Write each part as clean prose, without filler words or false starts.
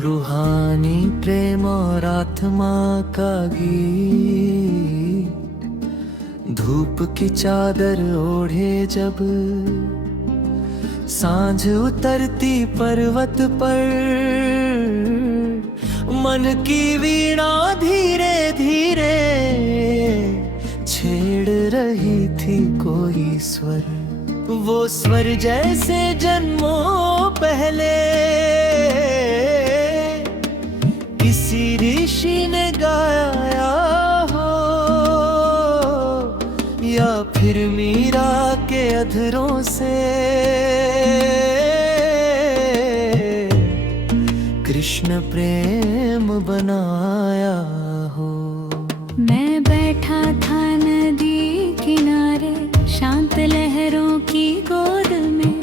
रूहानी प्रेम और आत्मा का गीत, धूप की चादर ओढ़े जब सांझ उतरती पर्वत पर, मन की वीणा धीरे धीरे छेड़ रही थी कोई स्वर। वो स्वर जैसे जन्मों पहले किसी ऋषि ने गाया हो, या फिर मीरा के अधरों से कृष्ण प्रेम बनाया हो। मैं बैठा था नदी किनारे, शांत लहरों की गोद में,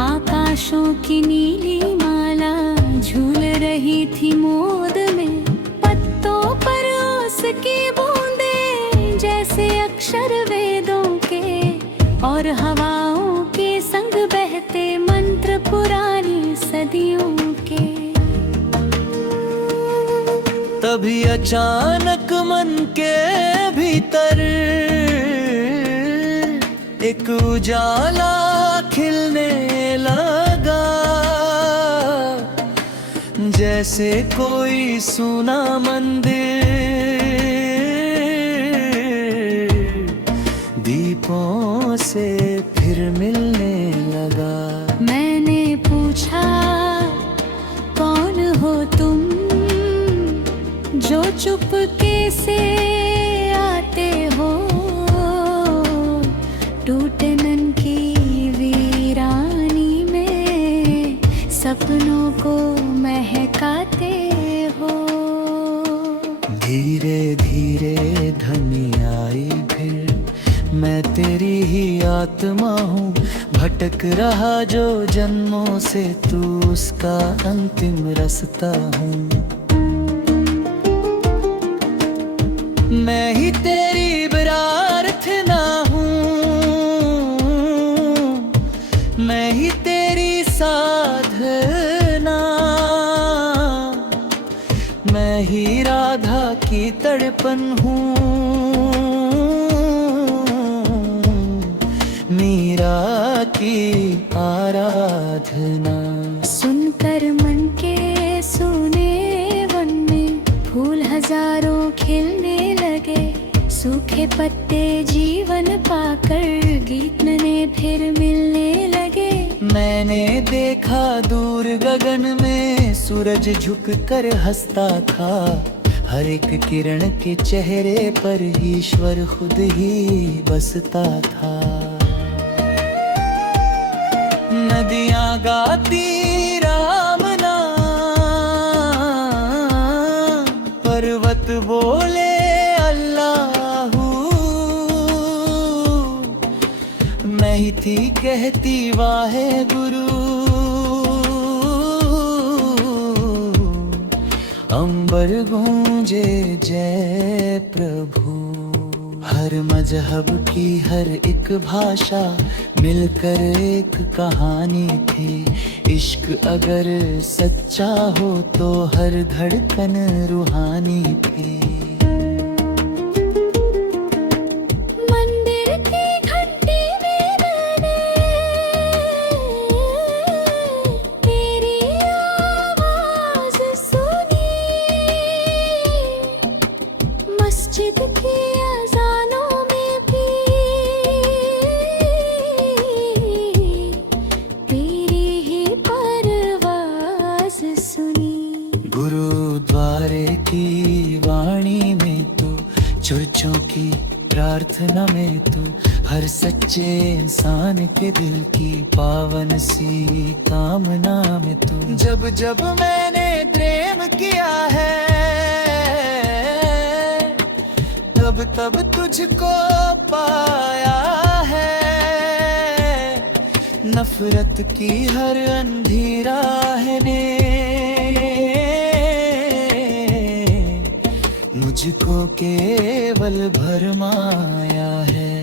आकाशों की नीली माला झूल रही थी मोद में। पत्तों पर उसकी बूंदें जैसे अक्षर वेदों के, और हवाओं के संग बहते मंत्र पुरानी सदियों के। तभी अचानक मन के भीतर एक उजाला खिलने लगा, जैसे कोई सुना मंदिर दीपों से फिर मिलने लगा। मैंने पूछा, कौन हो तुम जो चुपके से आते हो, टूटे मन की वीरानी में सपनों को महकाते हो। धीरे धीरे ध्वनि आई फिर, मैं तेरी ही आत्मा हूँ, भटक रहा जो जन्मों से, तू उसका अंतिम रास्ता हूँ। मैं ही तेरी प्रार्थना हूँ, मैं ही तेरी साधना, मैं ही राधा की तड़पन हूँ, मीरा की आराधना। सुनकर मन के सुने वन में फूल हजारों खिलने लगे, सूखे पत्ते जीवन पाकर गीत नए फिर मिलने लगे। मैंने देखा दूर गगन में सूरज झुक कर हंसता था, हर एक किरण के चेहरे पर ईश्वर खुद ही बसता था। नदियां गाती राम नाम, पर्वत बोले अल्लाहू, मैं ही थी कहती वाहे गुरु, अंबर गूंजे जय प्रभु। हर मजहब की हर एक भाषा मिलकर एक कहानी थी, इश्क अगर सच्चा हो तो हर धड़कन रूहानी थी। मंदिर की घंटी में मैंने तेरी आवाज सुनी, मस्जिद की अज़ानों में भी तेरी ही परवाज़ सुनी। गुरुद्वारे की वाणी में तो, चर्चों की प्रार्थना में तो, हर सच्चे इंसान के दिल की पावन सी कामना में तो। जब जब मैंने प्रेम किया है, तब तब तुझको पाया है। नफरत की हर अंधी राह ने मुझको केवल भरमाया है।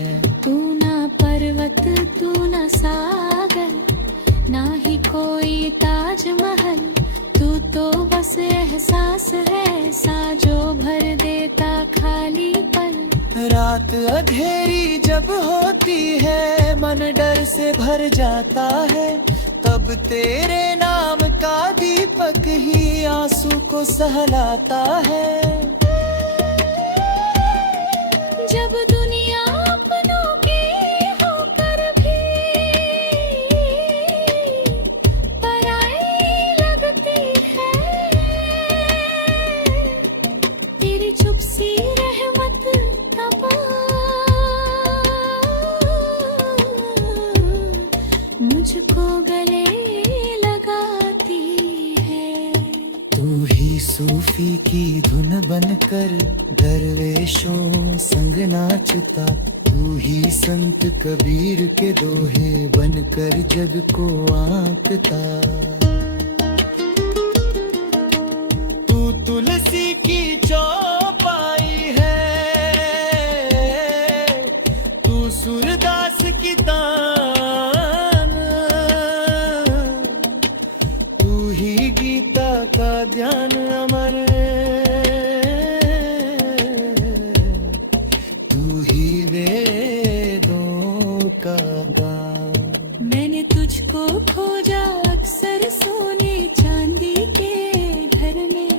तू ना पर्वत तू ना सागर, ना ही कोई ताजमहल, तू तो बस एहसास है सा जो भर देता खाली पल। रात अंधेरी जब होती है मन डर से भर जाता है, तब तेरे नाम का दीपक ही आंसू को सहलाता है। जब दुनिया अपनों की होकर भी पराई लगती है, तेरी चुप सी रहमत तपा मुझको गले लगाती है। तू ही सूफी की धुन बनकर दरवेशों संग नाचता, तू ही संत कबीर के दोहे बनकर जग को आंकता। तू तुलसी की चौपाई है, तू सूरदास की तान, तू ही गीता का ध्यान अमर, तू ही वेदों का गान। मैंने तुझको खोजा अक्सर सोने चांदी के घर में,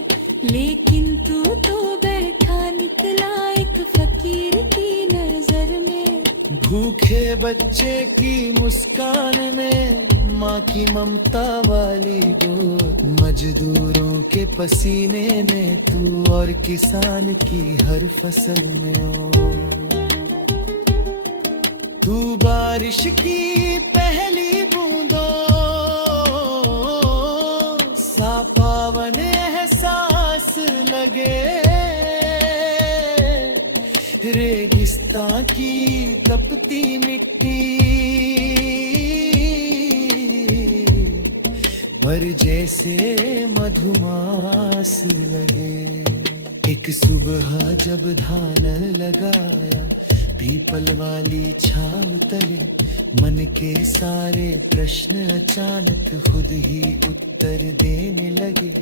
लेकिन तू तो बैठा निकला एक फकीर की नजर में। भूखे बच्चे की मुस्कान में माँ की ममता वाली गोद, मजदूरों के पसीने में तू और किसान की हर फसल में ओ। तू बारिश की पहली बूंदों सा पावन एहसास लगे, रेगिस्तान की तपती मिट्टी पर जैसे मधुमास लगे। एक सुबह जब धान लगाया पीपल वाली छाव तले, मन के सारे प्रश्न अचानक खुद ही उत्तर देने लगे।